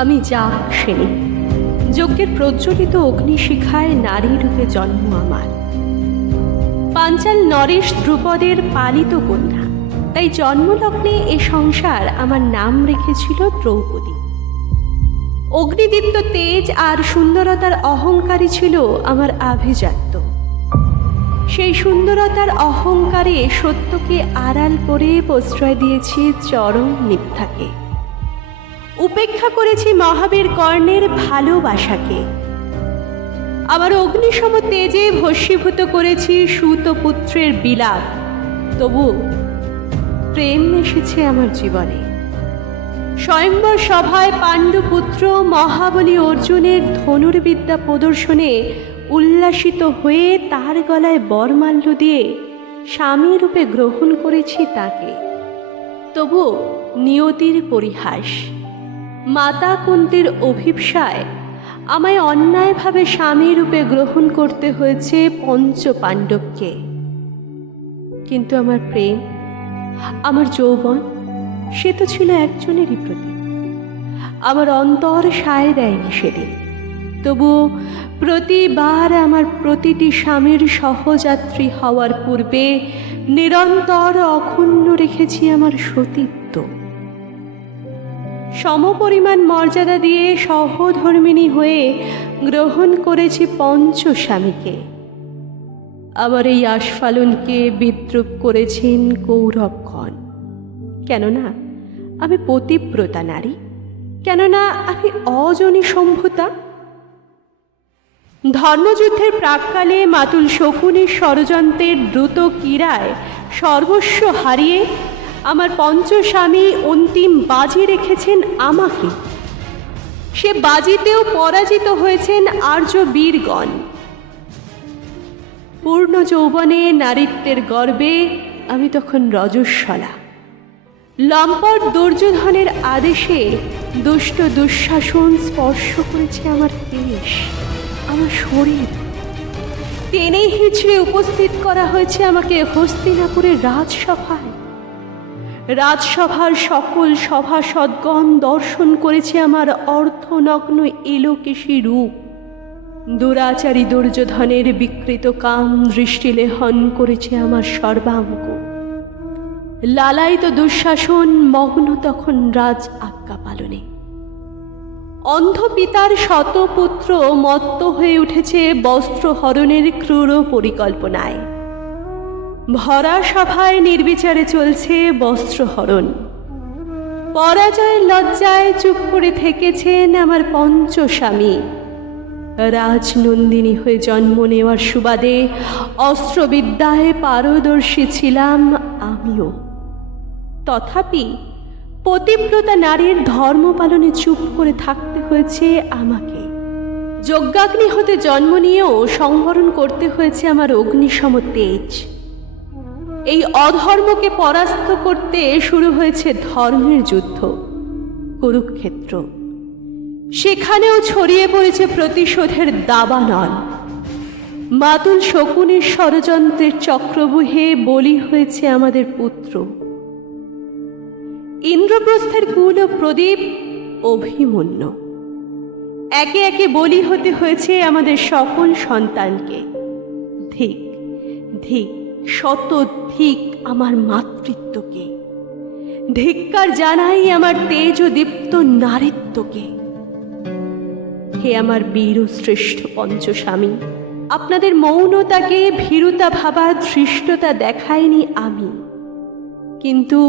আমি যাক সেনী, যজ্ঞের প্রজ্বলিত অগ্নিশিখায় নারী রূপে জন্ম আমার। পাঞ্চাল নরেশ ধ্রুপদের পালিত কন্যা, তাই জন্মলগ্নে এ সংসার আমার নাম রেখেছিল দ্রৌপদী। অগ্নিদীপ্ত তেজ আর সুন্দরতার অহংকারী ছিল আমার আভিজাত্য। সেই সুন্দরতার অহংকারে সত্যকে আড়াল করে প্রশ্রয় দিয়েছি চরম মিথ্যাকে। উপেক্ষা করেছি মহাবীর কর্ণের ভালোবাসাকে। আমার অগ্নিসম তেজে ভস্মীভূত করেছি সুতপুত্রের বিলাপ। তবু প্রেম এসেছে আমার জীবনে। স্বয়ংবর সভায় পাণ্ডুপুত্র মহাবলী অর্জুনের ধনুর্বিদ্যা প্রদর্শনে উল্লাসিত হয়ে তার গলায় বরমাল্য দিয়ে স্বামী রূপে গ্রহণ করেছি তাকে। তবু নিয়তির পরিহাস, মাতা কুন্তীর অভিপ্সায় আমায় অন্যায়ভাবে স্বামী রূপে গ্রহণ করতে হয়েছে পঞ্চ পাণ্ডবকে। কিন্তু আমার প্রেম, আমার যৌবন, সে তো ছিল একজনেরই প্রতি। আমার অন্তর সায় দেয়নি সেদিন। তবু প্রতিবার আমার প্রতিটি স্বামীর সহযাত্রী হওয়ার পূর্বে নিরন্তর অক্ষুণ্ণ রেখেছি আমার সতীত্ব। সমপরিমাণ মর্যাদা দিয়ে সহধর্মিণী হয়ে গ্রহণ করেছি পঞ্চ স্বামীকে। আমার এই আস্ফালনকে বিদ্রূপ করেছেন কৌরবগণ। কেননা আমি পতিব্রতা নারী, কেননা আমি অজনী সম্ভূতা। ধর্মযুদ্ধের প্রাক্কালে মাতুল শকুনির ষড়যন্ত্রের দ্রুত ক্রীড়ায় সর্বস্ব হারিয়ে আমার পঞ্চস্বামী অন্তিম বাজি রেখেছেন আমাকে। সে বাজিতেও পরাজিত হয়েছেন আর্য বীরগণ। পূর্ণ যৌবনে নারীত্বের গর্বে আমি তখন রজস্বলা। লম্পট দুর্যোধনের আদেশে দুষ্ট দুঃশাসন স্পর্শ করেছে আমার দেশ, আমার শরীর। টেনে হিচড়ে উপস্থিত করা হয়েছে আমাকে হস্তিনাপুরের রাজসভায়। রাজসভার সকল সভাসদগণ দর্শন করেছে আমার অর্ধনগ্ন এলোকেশী রূপ। দুরাচারী দুর্যোধনের বিকৃত কাম দৃষ্টিলেহন করেছে আমার সর্বাঙ্গ। লালায়িত দুঃশাসন মগ্ন তখন রাজ আজ্ঞা পালনে। অন্ধ পিতার শতপুত্র মত্ত হয়ে উঠেছে বস্ত্রহরণের ক্রূর পরিকল্পনায়। ভরা সভায় নির্বিচারে চলছে বস্ত্রহরণ। পরাজয়ের লজ্জায় চুপ করে থেকেছেন আমার পঞ্চস্বামী। রাজনন্দিনী হয়ে জন্ম নেওয়ার সুবাদে অস্ত্রবিদ্যায় পারদর্শী ছিলাম আমিও। তথাপি পতিব্রতা নারীর ধর্ম পালনে চুপ করে থাকতে হয়েছে আমাকে। যজ্ঞাগ্নি হতে জন্ম নিয়েও সংবরণ করতে হয়েছে আমার অগ্নিসম তেজ। এই অধর্মকে পরাস্ত করতে শুরু হয়েছে ধর্মের যুদ্ধ, কুরুক্ষেত্র। সেখানেও ছড়িয়ে পড়েছে প্রতিশোধের দাবানল। মাতুল শকুনির ষড়যন্ত্রের চক্রব্যূহে বলি হয়েছে আমাদের পুত্র। ইন্দ্রপ্রস্থের কুল ও প্রদীপ অভিমন্যু। একে একে বলি হতে হয়েছে আমাদের সকল সন্তানকে। ধিক ধিক, শত ধিক আমার মাতৃত্বকে। ধিক্কার জানাই আমার তেজ ও দীপ্ত নারীত্বকে। হে আমার বীর শ্রেষ্ঠ পঞ্চস্বামী, আপনাদের মৌনতাকে ভীরুতা ভাবার ধৃষ্টতা দেখায়নি আমি। কিন্তু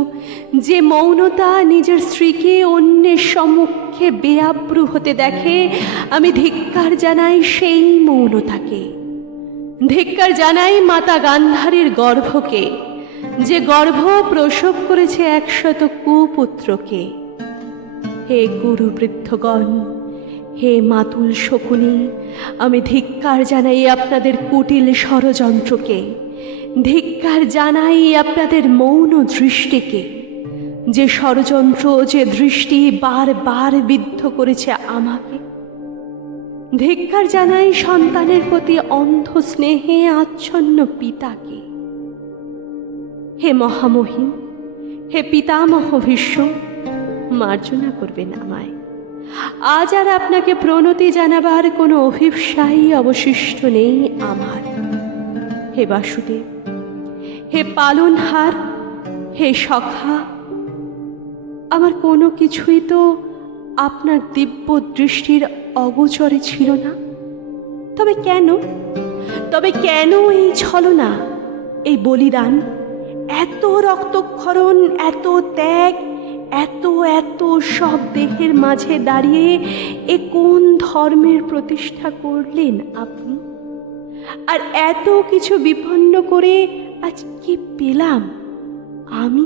যে মৌনতা নিজের স্ত্রীকে অন্যের সম্মুখে বেআব্রু হতে দেখে, আমি ধিক্কার জানাই সেই মৌনতাকে। ধিক্কার জানাই মাতা গান্ধারীর গর্ভকে, যে গর্ভ প্রসব করেছে 100 কুপুত্রকে। হে গুরুবৃদ্ধগণ, হে মাতুল শকুনি, আমি ধিক্কার জানাই আপনাদের কুটিল ষড়যন্ত্রকে। ধিক্কার জানাই আপনাদের মৌন দৃষ্টিকে। যে ষড়যন্ত্র, যে দৃষ্টি বারবার বিদ্ধ করেছে আমাকে। ধিক্কার জানাই সন্তানের প্রতি অন্ধ স্নেহে আচ্ছন্ন পিতাকে। হে মহামহিম, হে পিতামহ ভীষ্ম, মার্জনা করবেন আমায়। আজ আর আপনাকে প্রণতি জানাবার কোনো অভিপ্সাই অবশিষ্ট নেই আমার। হে বাসুদেব, হে পালনহার, হে সখা, আমার কোনো কিছুই তো আপনার দিব্য দৃষ্টির অগোচরে ছিল না। তবে কেন এই ছলনা, এই বলিদান, এত রক্তক্ষরণ, এত ত্যাগ, এত এত সব দেহের মাঝে দাঁড়িয়ে এ কোন ধর্মের প্রতিষ্ঠা করলেন আপনি? আর এত কিছু বিপন্ন করে আজ কি পেলাম আমি?